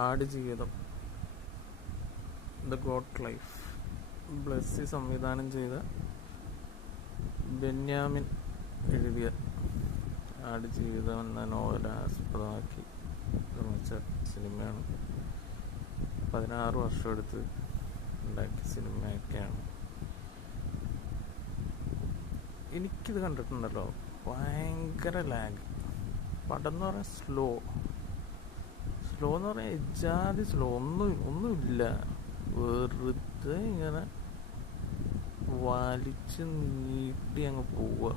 Aadujeevitham, the got life, Blessy സംവിധാനം ചെയ്ത ബെന്യാമിൻ എഴുതിയ ആടുജീവിതം എന്ന നോവൽ ആസ്പദമാക്കി നിർമ്മിച്ച സിനിമയാണ്. 16 വർഷം എടുത്ത് ഉണ്ടാക്കിയ സിനിമയൊക്കെയാണ്. എനിക്കിത് കണ്ടിട്ടുണ്ടല്ലോ, ഭയങ്കര ലാഗ്. പടം എന്ന് പറഞ്ഞാൽ സ്ലോ എന്ന് പറഞ്ഞാൽ എജാതി സ്ലോ. ഒന്നുമില്ല, വെറുതെ ഇങ്ങനെ വലിച്ച് നീട്ടി അങ്ങ് പോവുക.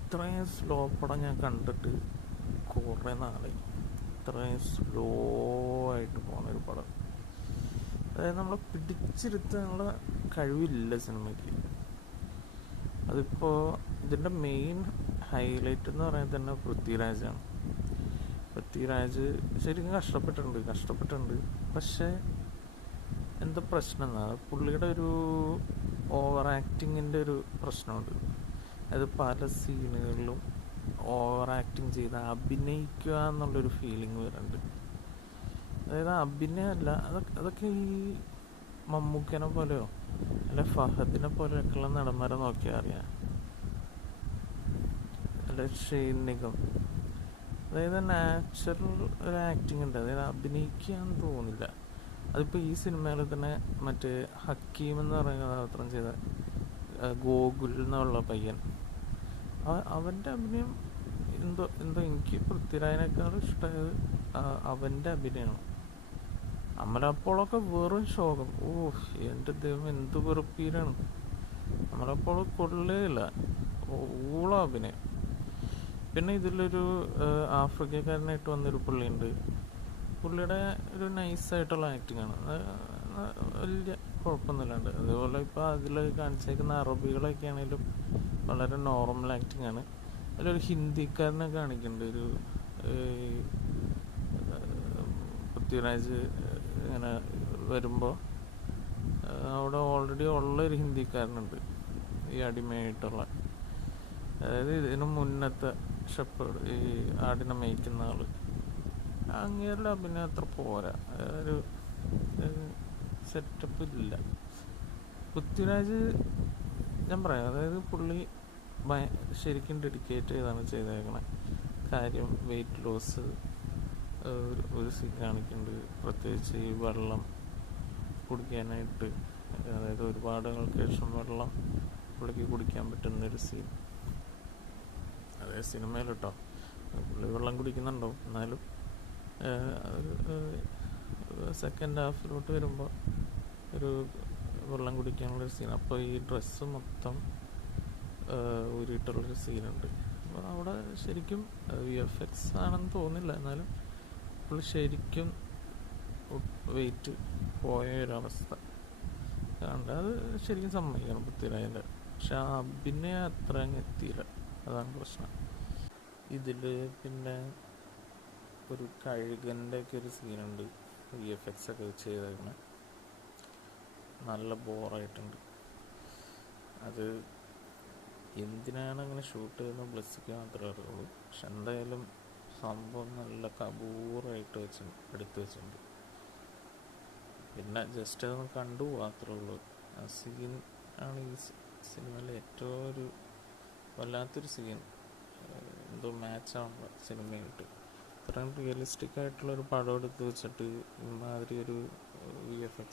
ഇത്രയും സ്ലോ പടം ഞാൻ കണ്ടിട്ട് കുറേ നാളായി. ഇത്രയും സ്ലോ ആയിട്ട് പോകുന്നൊരു പടം, അതായത് നമ്മളെ പിടിച്ചിരുത്താനുള്ള കഴിവില്ല സിനിമയ്ക്ക്. അതിപ്പോൾ ഇതിൻ്റെ മെയിൻ ഹൈലൈറ്റ് എന്ന് പറയുന്നത് തന്നെ പൃഥ്വിരാജാണ്. പൃഥ്വിരാജ് ശരിക്കും കഷ്ടപ്പെട്ടിട്ടുണ്ട്. പക്ഷേ എന്താ പ്രശ്നം എന്നാൽ പുള്ളിയുടെ ഒരു ഓവർ ആക്ടിങ്ങിൻ്റെ ഒരു പ്രശ്നമുണ്ട്. അത് പല സീനുകളിലും ഓവർ ആക്ടിങ് ചെയ്ത് അഭിനയിക്കുക എന്നുള്ളൊരു ഫീലിംഗ് വരുന്നുണ്ട്. അതായത് അഭിനയമല്ല, അതൊക്കെ ഈ മമ്മൂക്കനെ പോലെയോ അല്ല ഫഹദിനെ പോലെയൊക്കെയുള്ള നടന്മാരെ നോക്കിയാൽ അറിയാം, അല്ല ഷെയ്ൻ നിഗം. അതായത് നാച്ചുറൽ ഒരു ആക്ടിങ് ഉണ്ട്, അതായത് അഭിനയിക്കാന്ന് തോന്നില്ല. അതിപ്പോൾ ഈ സിനിമയിൽ തന്നെ മറ്റേ ഹക്കീം എന്ന് പറയുന്ന കഥാപാത്രം ചെയ്ത ഗോകുൽ എന്നുള്ള പയ്യൻ, അവൻ്റെ അഭിനയം എന്തോ എനിക്ക് പൃഥ്വിരാജിനേക്കാളും ഇഷ്ടമായത് അവൻ്റെ അഭിനയമാണ്. അമലാപ്പോളൊക്കെ വെറും ശോകം. എൻ്റെ ദൈവം, എന്ത് വെറുപ്പീരാണ്. അമലാപ്പോൾ കൊള്ളേയില്ല, ഊള അഭിനയം. പിന്നെ ഇതിലൊരു ആഫ്രിക്കക്കാരനായിട്ട് വന്നൊരു പുള്ളിയുണ്ട്. പുള്ളിയുടെ ഒരു നൈസായിട്ടുള്ള ആക്ടിങ് ആണ്, വലിയ കുഴപ്പമൊന്നുമില്ലാണ്ട്. അതുപോലെ ഇപ്പോൾ അതിൽ കാണിച്ചേക്കുന്ന അറബികളൊക്കെ ആണെങ്കിലും വളരെ നോർമൽ ആക്ടിങ് ആണ്. അതിലൊരു ഹിന്ദിക്കാരനെ കാണിക്കുന്നുണ്ട്. ഒരു പൃഥ്വിരാജ് ഇങ്ങനെ വരുമ്പോൾ അവിടെ ഓൾറെഡി ഉള്ളൊരു ഹിന്ദിക്കാരനുണ്ട്, ഈ അടിമയായിട്ടുള്ള. അതായത് ഇതിന് മുന്നത്തെ ഷെപ്പേർഡ്, ഈ ആടിനെ മേയ്ക്കുന്ന ആള്. അങ്ങനെയുള്ള അഭിനയം അത്ര പോരാ, ഒരു സെറ്റപ്പ് ഇല്ല. പൃഥ്വിരാജ് ഞാൻ പറയാം, അതായത് പുള്ളി ശരിക്കും ഡെഡിക്കേറ്റ് ചെയ്താണ് ചെയ്തേക്കണേ. കാര്യം വെയിറ്റ് ലോസ് ഒരു സീൻ കാണിക്കുന്നുണ്ട്, പ്രത്യേകിച്ച് ഈ വെള്ളം കുടിക്കാനായിട്ട്. അതായത് ഒരുപാട് നാൾക്ക് ശേഷം വെള്ളം പുള്ളിക്ക് കുടിക്കാൻ പറ്റുന്നൊരു സീൻ, അതായത് സിനിമയിൽ കേട്ടോ. പുള്ളി വെള്ളം കുടിക്കുന്നുണ്ടാവും, എന്നാലും സെക്കൻഡ് ഹാഫിലോട്ട് വരുമ്പോൾ ഒരു വെള്ളം കുടിക്കാനുള്ളൊരു സീൻ. അപ്പോൾ ഈ ഡ്രസ്സ് മൊത്തം ഊരിയിട്ടുള്ളൊരു സീനുണ്ട്. അപ്പോൾ അവിടെ ശരിക്കും VFX ആണെന്ന് തോന്നില്ല, എന്നാലും പുള്ളി ശരിക്കും വെയിറ്റ് പോയ ഒരവസ്ഥ കണ്ട് അത് ശരിക്കും സമ്മതിക്കണം പൃഥ്വിരാജിൻ്റെ. പക്ഷെ ആ അഭിനയം അത്ര അങ്ങ് എത്തിയില്ല, അതാണ് പ്രശ്നം. ഇതിൽ പിന്നെ ഒരു കഴുകൻ്റെ ഒക്കെ ഒരു സീനുണ്ട്, VFX ഒക്കെ ചെയ്തേക്കണേ. നല്ല ബോറായിട്ടുണ്ട്. അത് എന്തിനാണ് അങ്ങനെ ഷൂട്ട് ചെയ്യുന്നത് ബ്ലെസ്സിക്ക് മാത്രമേ അറിയുള്ളൂ. പക്ഷെ എന്തായാലും സംഭവം നല്ല കബൂറായിട്ട് എടുത്തു വെച്ചിട്ടുണ്ട്. പിന്നെ ജസ്റ്റ് അതൊന്ന് കണ്ടു മാത്രമേ ഉള്ളൂ. ആ സീൻ ആണ് ഈ സിനിമയിലെ ഏറ്റവും ഒരു വല്ലാത്തൊരു സീൻ. എന്തോ മാച്ചാണല്ലോ സിനിമയായിട്ട്. ഇത്രയും റിയലിസ്റ്റിക് ആയിട്ടുള്ളൊരു പടം എടുത്ത് വെച്ചിട്ട് ഇമാതിരി ഒരു VFX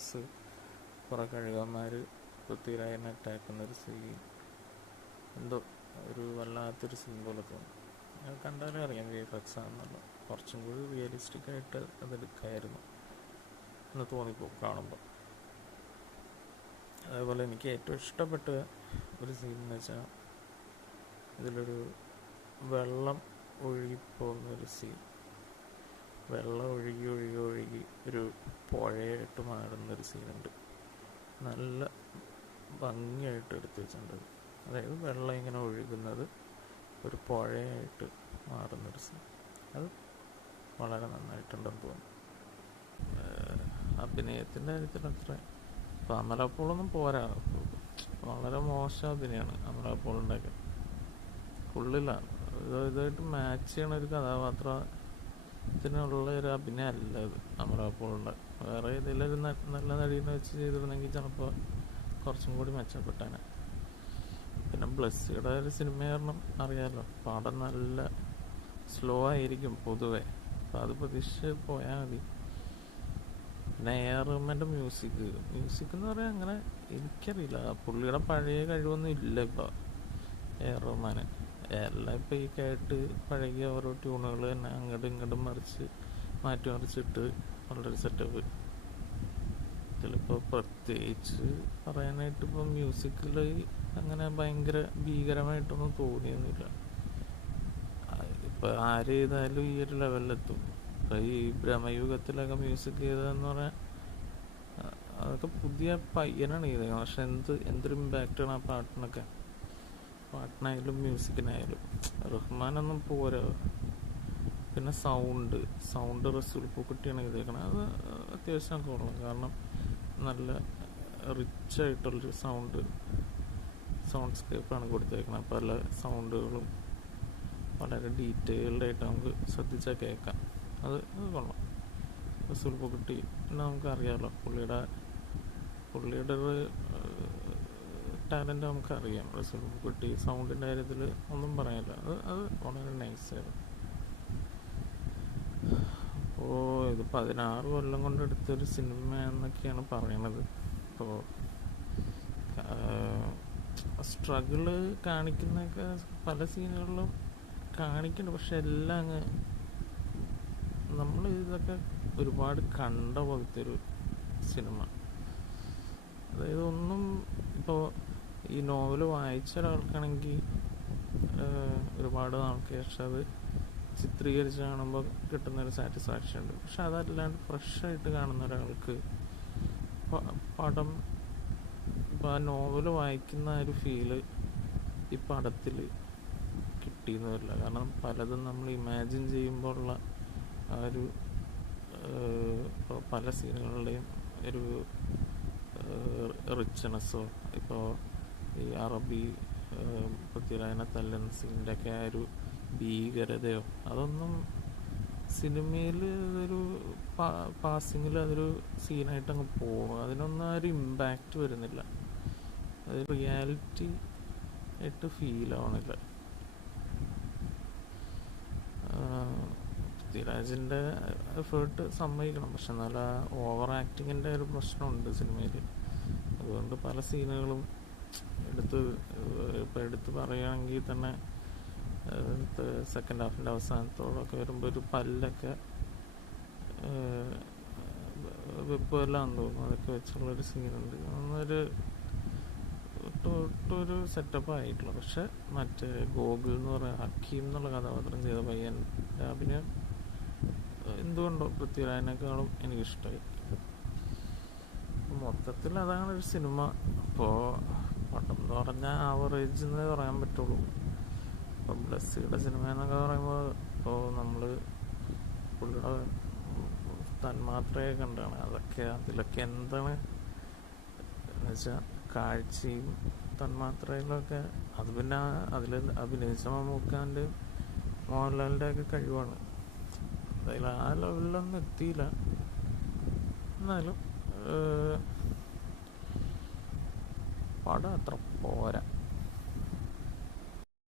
കുറേ കഴുകന്മാർ പൃഥ്വിരാജിനെ അറ്റാക്കുന്നൊരു സീൻ എന്തോ ഒരു വല്ലാത്തൊരു സീൻ പോലെ തോന്നും. അത് കണ്ടാലേ അറിയാം VFX ആണെന്നുള്ള. കുറച്ചും കൂടി റിയലിസ്റ്റിക് ആയിട്ട് അതെടുക്കായിരുന്നു എന്ന് തോന്നിപ്പോകും കാണുമ്പോൾ. അതേപോലെ എനിക്ക് ഏറ്റവും ഇഷ്ടപ്പെട്ട ഒരു സീൻ എന്ന് വെച്ചാൽ ഇതിലൊരു വെള്ളം ഒഴുകിപ്പോകുന്നൊരു സീൻ. വെള്ളം ഒഴുകി ഒരു പുഴയായിട്ട് മാറുന്നൊരു സീനുണ്ട്. നല്ല ഭംഗിയായിട്ട് എടുത്തു വെച്ചിട്ടുണ്ട്. അതായത് വെള്ളം ഇങ്ങനെ ഒഴുകുന്നത് ഒരു പുഴയായിട്ട് മാറുന്നൊരു സീൻ. അത് വളരെ നന്നായിട്ടുണ്ടെന്ന് തോന്നുന്നു. അഭിനയത്തിൻ്റെ കാര്യത്തിൽ അത്ര ഇപ്പോൾ അമലാപ്പോളൊന്നും പോരാ, വളരെ മോശം അഭിനയമാണ് അമലാപ്പോളിൻ്റെയൊക്കെ. ഫുള്ളിലാണ് ഇതായിട്ട് മാച്ച് ചെയ്യണ ഒരു കഥാപാത്രം ഇതിനുള്ള ഒരു അഭിനയം അല്ല ഇത് അമറാപ്പോളുടെ. വേറെ ഏതെങ്കിലും ഒരു നല്ല നടീനെ വെച്ച് ചെയ്തിരുന്നെങ്കിൽ ചിലപ്പോൾ കുറച്ചും കൂടി മെച്ചപ്പെട്ടാണ്. പിന്നെ ബ്ലസ്സിയുടെ ഒരു സിനിമ കാരണം അറിയാമല്ലോ, പടം നല്ല സ്ലോ ആയിരിക്കും പൊതുവെ, അപ്പം അത് പ്രതീക്ഷിച്ച് പോയാൽ മതി. പിന്നെ എ.ആർ. റഹ്മാൻ്റെ മ്യൂസിക് എന്ന് പറയാൻ അങ്ങനെ എനിക്കറിയില്ല, പുള്ളിയുടെ പഴയ കഴിവൊന്നും ഇല്ല ഇപ്പോൾ എ.ആർ. റഹ്മാന്. എല്ലാം ഇപ്പം ഈ കേട്ട് പഴകിയ ഓരോ ട്യൂണുകൾ തന്നെ അങ്ങോട്ടും ഇങ്ങോട്ടും മാറ്റി മറിച്ചിട്ട് വളരെ സെറ്റപ്പ്. ഇതിലിപ്പോൾ പ്രത്യേകിച്ച് പറയാനായിട്ട് ഇപ്പം മ്യൂസിക്കിൽ അങ്ങനെ ഭയങ്കര ഭീകരമായിട്ടൊന്നും തോന്നിയൊന്നുമില്ല. ഇപ്പം ആര് ചെയ്താലും ഈ ഒരു ലെവലിലെത്തും. ഇപ്പം ഈ ഭ്രമയുഗത്തിലൊക്കെ മ്യൂസിക് ചെയ്തതെന്ന് പറഞ്ഞാൽ അതൊക്കെ പുതിയ പയ്യനാണ് ചെയ്തത്, പക്ഷെ എന്തൊരു ഇമ്പാക്റ്റാണ് ആ പാട്ടിനായാലും മ്യൂസിക്കിനായാലും. റഹ്മാനൊന്നും പോരാ. പിന്നെ സൗണ്ട് റസൂൽ പൂക്കുട്ടിയാണ് ചെയ്തേക്കണത്. അത് അത്യാവശ്യം കൊള്ളാം, കാരണം നല്ല റിച്ചായിട്ടുള്ളൊരു സൗണ്ട് സ്കേപ്പാണ് കൊടുത്തേക്കണത്. പല സൗണ്ടുകളും വളരെ ഡീറ്റെയിൽഡ് ആയിട്ട് നമുക്ക് ശ്രദ്ധിച്ചാൽ കേൾക്കാം. അത് കൊള്ളാം. റസൂൽ പൂക്കുട്ടി പിന്നെ നമുക്കറിയാമല്ലോ, പുള്ളിയുടെ ഒരു ടാലൻറ്റ് നമുക്കറിയാം. റസൂൽ പൂക്കുട്ടി സൗണ്ടിൻ്റെ കാര്യത്തിൽ ഒന്നും പറയാനില്ല, അത് വളരെ നൈസായിരുന്നു. അപ്പോൾ ഇത് 16 കൊല്ലം കൊണ്ടെടുത്തൊരു സിനിമ എന്നൊക്കെയാണ് പറയണത്. അപ്പോൾ സ്ട്രഗിള് കാണിക്കുന്നൊക്കെ പല സീനുകളിലും കാണിക്കുന്നുണ്ട്, പക്ഷെ എല്ലാം അങ്ങ് നമ്മൾ ഇതൊക്കെ ഒരുപാട് കണ്ട പോലത്തെ ഒരു സിനിമ. അതായത് ഒന്നും ഇപ്പോൾ ഈ നോവൽ വായിച്ച ഒരാൾക്കാണെങ്കിൽ ഒരുപാട് നാൾക്ക് ശേഷം അത് ചിത്രീകരിച്ച് കാണുമ്പോൾ കിട്ടുന്നൊരു സാറ്റിസ്ഫാക്ഷൻ ഉണ്ട്. പക്ഷെ അതല്ലാണ്ട് ഫ്രഷായിട്ട് കാണുന്ന ഒരാൾക്ക് പടം ഇപ്പോൾ ആ നോവൽ വായിക്കുന്ന ഒരു ഫീല് ഈ പടത്തിൽ കിട്ടിയെന്ന് വരില്ല. കാരണം പലതും നമ്മൾ ഇമാജിൻ ചെയ്യുമ്പോൾ ഉള്ള ആ ഒരു ഇപ്പോൾ പല സീനുകളുടെയും ഒരു റിച്ച്നെസ്സോ, ഇപ്പോൾ ഈ അറബി പൃഥ്വിരാജിനെ തല്ലുന്ന സീനിൻ്റെ ഒക്കെ ആ ഒരു ഭീകരതയോ അതൊന്നും സിനിമയിൽ ഒരു പാസിങ്ങിൽ അതൊരു സീനായിട്ട് അങ്ങ് പോകും. അതിനൊന്നും ആ ഒരു ഇമ്പാക്റ്റ് വരുന്നില്ല, അത് റിയാലിറ്റി ആയിട്ട് ഫീൽ ആവണില്ല. പൃഥ്വിരാജിൻ്റെ എഫേർട്ട് സമ്മതിക്കണം, പക്ഷെ നല്ല ഓവർ ആക്ടിങ്ങിൻ്റെ ഒരു പ്രശ്നമുണ്ട് സിനിമയിൽ. അതുകൊണ്ട് പല സീനുകളും എടുത്ത് പറയുകയാണെങ്കിൽ തന്നെ സെക്കൻഡ് ഹാഫിൻ്റെ അവസാനത്തോടൊക്കെ വരുമ്പോൾ ഒരു പല്ലൊക്കെ വെപ്പമെല്ലാം തോന്നുന്നു, അതൊക്കെ വെച്ചുള്ളൊരു സീനുണ്ട്. അതൊന്നൊരു ഒട്ടൊരു സെറ്റപ്പ് ആയിട്ടുള്ള. പക്ഷെ മറ്റേ ഗോകുൽ എന്ന് പറയുന്ന ഹക്കീം എന്നുള്ള കഥാപാത്രം ചെയ്ത പയ്യൻ്റെ അഭിനയം എന്തുകൊണ്ടോ പൃഥ്വിരാജിനേക്കാളും എനിക്കിഷ്ടമായി. മൊത്തത്തിൽ അതാണ് ഒരു സിനിമ. അപ്പോൾ പടം എന്ന് പറഞ്ഞാൽ ആവറേജ് എന്നേ പറയാൻ പറ്റുള്ളൂ. ഇപ്പോൾ ബ്ലസ്സിയുടെ സിനിമ എന്നൊക്കെ പറയുമ്പോൾ ഇപ്പോൾ നമ്മൾ പുള്ളിയുടെ തന്മാത്രയെ കണ്ടാണ്. അതിലൊക്കെ എന്താണ് എന്ന് വെച്ചാൽ കാഴ്ചയും തന്മാത്രയിലൊക്കെ അത് പിന്നെ അതിൽ അഭിനയിച്ച മമ്മൂക്കാൻ്റെ മോഹൻലാലിൻ്റെ ഒക്കെ കഴിവാണ്. എന്തായാലും ആ ലെവലിലൊന്നും എത്തിയില്ല, എന്നാലും പടം അത്ര പോരാ.